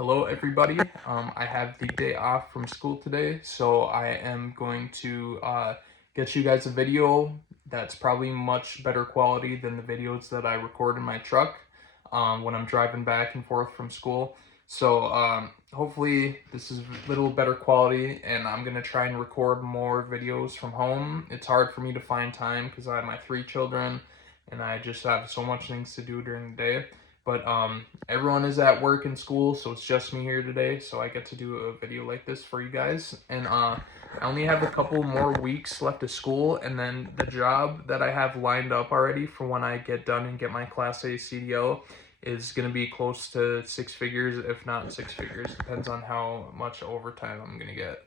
Hello everybody. I have the day off from school today, so I am going to get you guys a video that's probably much better quality than the videos that I record in my truck when I'm driving back and forth from school. So hopefully this is a little better quality, and I'm going to try and record more videos from home. It's hard for me to find time because I have my 3 children and I just have so much things to do during the day. But everyone is at work and school, so it's just me here today. So I get to do a video like this for you guys. And I only have a couple more weeks left of school, and then the job that I have lined up already for when I get done and get my Class A CDL is going to be close to 6 figures, if not 6 figures. Depends on how much overtime I'm going to get.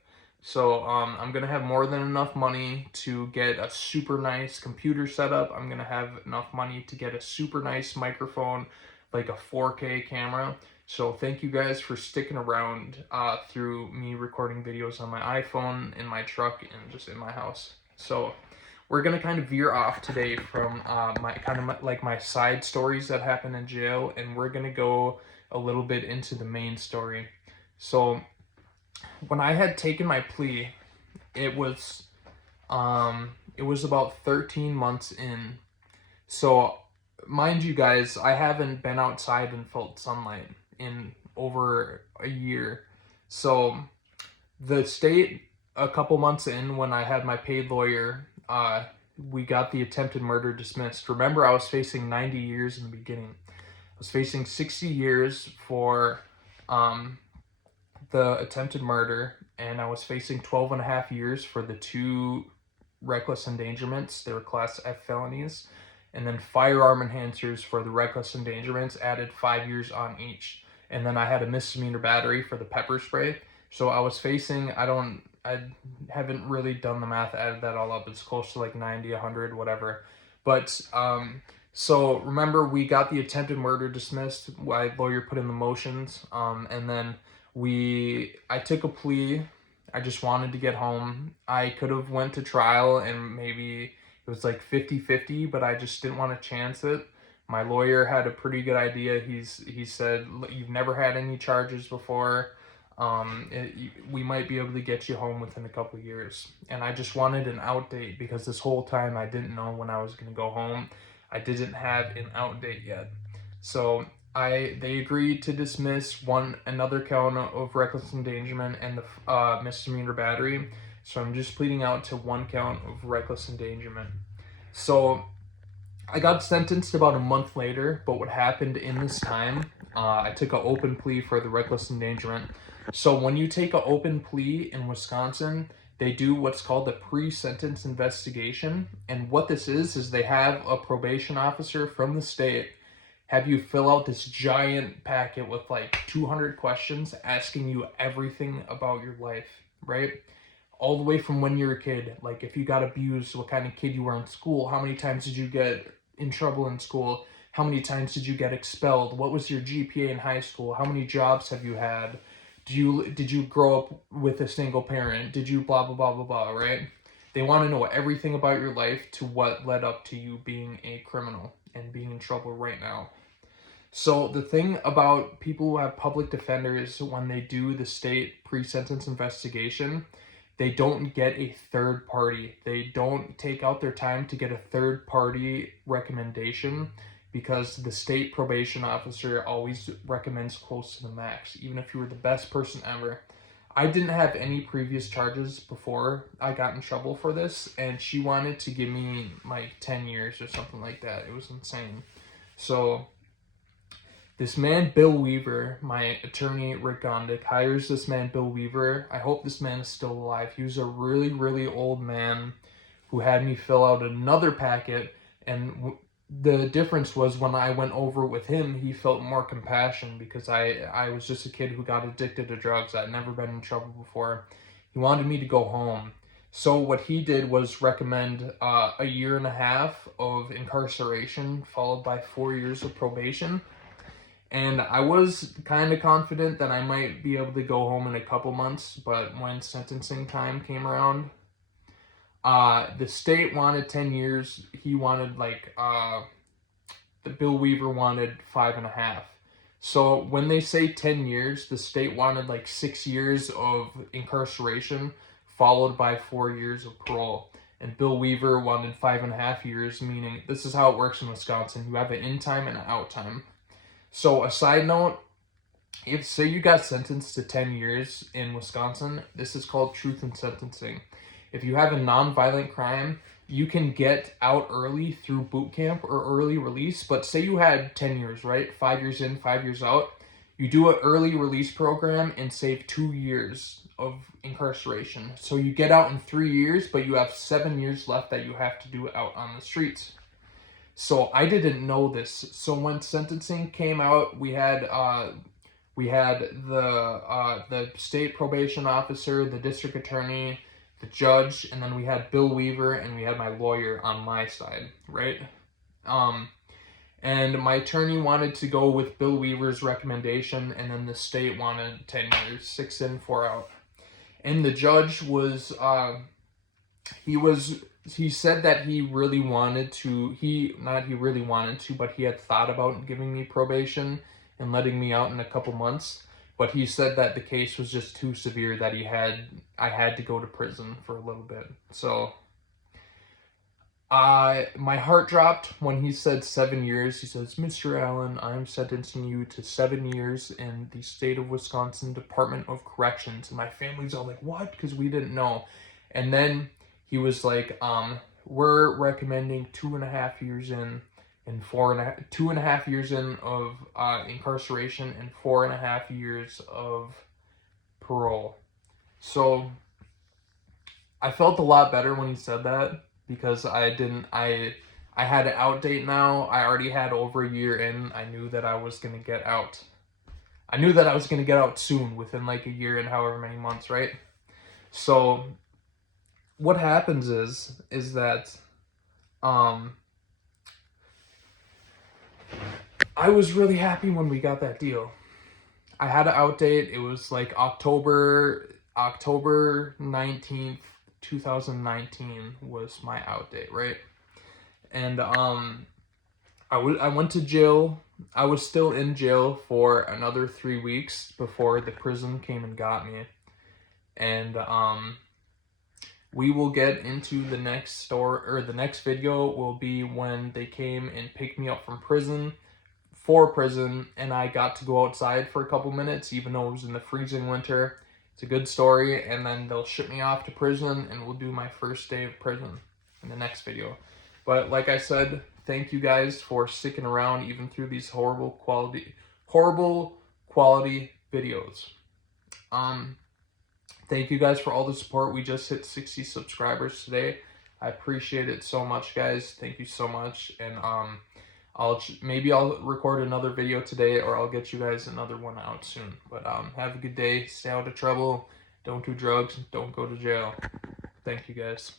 So I'm going to have more than enough money to get a super nice computer setup. I'm going to have enough money to get a super nice microphone, like a 4K camera. So thank you guys for sticking around through me recording videos on my iPhone, in my truck, and just in my house. So we're gonna kind of veer off today from my side stories that happen in jail, and we're gonna go a little bit into the main story. So when I had taken my plea, it was about 13 months in. So mind you guys, I haven't been outside and felt sunlight in over a year. So the state, a couple months in, when I had my paid lawyer, we got the attempted murder dismissed. Remember, I was facing 90 years in the beginning. I was facing 60 years for the attempted murder, and I was facing 12 and a half years for the 2 reckless endangerments. They were Class F felonies. And then firearm enhancers for the reckless endangerments added 5 years on each. And then I had a misdemeanor battery for the pepper spray. So I was facing, I haven't really done the math, added that all up. It's close to like 90, 100, whatever. But so remember, we got the attempted murder dismissed. My lawyer put in the motions, and then I took a plea. I just wanted to get home. I could have went to trial and maybe it was like 50-50, but I just didn't want to chance it. My lawyer had a pretty good idea. He said, "You've never had any charges before. We might be able to get you home within a couple of years." And I just wanted an out date because this whole time I didn't know when I was going to go home. I didn't have an out date yet. So they agreed to dismiss another count of reckless endangerment and the misdemeanor battery. So I'm just pleading out to 1 count of reckless endangerment. So I got sentenced about a month later, but what happened in this time, I took an open plea for the reckless endangerment. So when you take an open plea in Wisconsin, they do what's called a pre-sentence investigation. And what this is they have a probation officer from the state have you fill out this giant packet with like 200 questions asking you everything about your life, right? All the way from when you were a kid, like if you got abused, what kind of kid you were in school, how many times did you get in trouble in school, how many times did you get expelled, what was your GPA in high school, how many jobs have you had, did you grow up with a single parent, did you blah blah blah blah blah, right? They want to know everything about your life to what led up to you being a criminal and being in trouble right now. So the thing about people who have public defenders, when they do the state pre-sentence investigation, they don't get a third party. They don't take out their time to get a third party recommendation because the state probation officer always recommends close to the max, even if you were the best person ever. I didn't have any previous charges before I got in trouble for this, and she wanted to give me like 10 years or something like that. It was insane. So this man, Bill Weaver, my attorney, Rick Gondik, hires this man, Bill Weaver. I hope this man is still alive. He was a really, really old man who had me fill out another packet. And the difference was when I went over with him, he felt more compassion because I was just a kid who got addicted to drugs. I'd never been in trouble before. He wanted me to go home. So what he did was recommend a year and a half of incarceration followed by 4 years of probation. And I was kind of confident that I might be able to go home in a couple months, but when sentencing time came around, the state wanted 10 years. He wanted the Bill Weaver wanted 5.5. So when they say 10 years, the state wanted like 6 years of incarceration followed by 4 years of parole. And Bill Weaver wanted 5.5 years, meaning this is how it works in Wisconsin. You have an in time and an out time. So a side note, if say you got sentenced to 10 years in Wisconsin, this is called truth in sentencing. If you have a non-violent crime, you can get out early through boot camp or early release. But say you had 10 years, right? 5 years in, 5 years out. You do an early release program and save 2 years of incarceration. So you get out in 3 years, but you have 7 years left that you have to do out on the streets. So I didn't know this. So when sentencing came out, we had the state probation officer, the district attorney, the judge, and then we had Bill Weaver, and we had my lawyer on my side, right? And my attorney wanted to go with Bill Weaver's recommendation, and then the state wanted 10 years, 6 in, 4 out. And the judge was, he said that he really wanted to, but he had thought about giving me probation and letting me out in a couple months. But he said that the case was just too severe, that I had to go to prison for a little bit. So my heart dropped when he said 7 years. He says, "Mr. Allen, I'm sentencing you to 7 years in the state of Wisconsin Department of Corrections." And my family's all like, "What?" Because we didn't know. And then he was like, "We're recommending 2.5 years in, and 2.5 years in of incarceration and 4.5 years of parole." So I felt a lot better when he said that, because I had an out date now. I already had over a year in. I knew that I was going to get out. I knew that I was going to get out soon, within like a year and however many months, right? So what happens is that I was really happy when we got that deal. I had an out date. It was like October 19th, 2019 was my out date, right? And I went to jail. I was still in jail for another 3 weeks before the prison came and got me. And we will get into the next the next video will be when they came and picked me up from prison, and I got to go outside for a couple minutes, even though it was in the freezing winter. It's a good story. And then they'll ship me off to prison, and we'll do my first day of prison in the next video. But like I said, thank you guys for sticking around even through these horrible quality videos. Thank you guys for all the support. We just hit 60 subscribers today. I appreciate it so much, guys. Thank you so much. And maybe I'll record another video today, or I'll get you guys another one out soon. But have a good day. Stay out of trouble. Don't do drugs. Don't go to jail. Thank you, guys.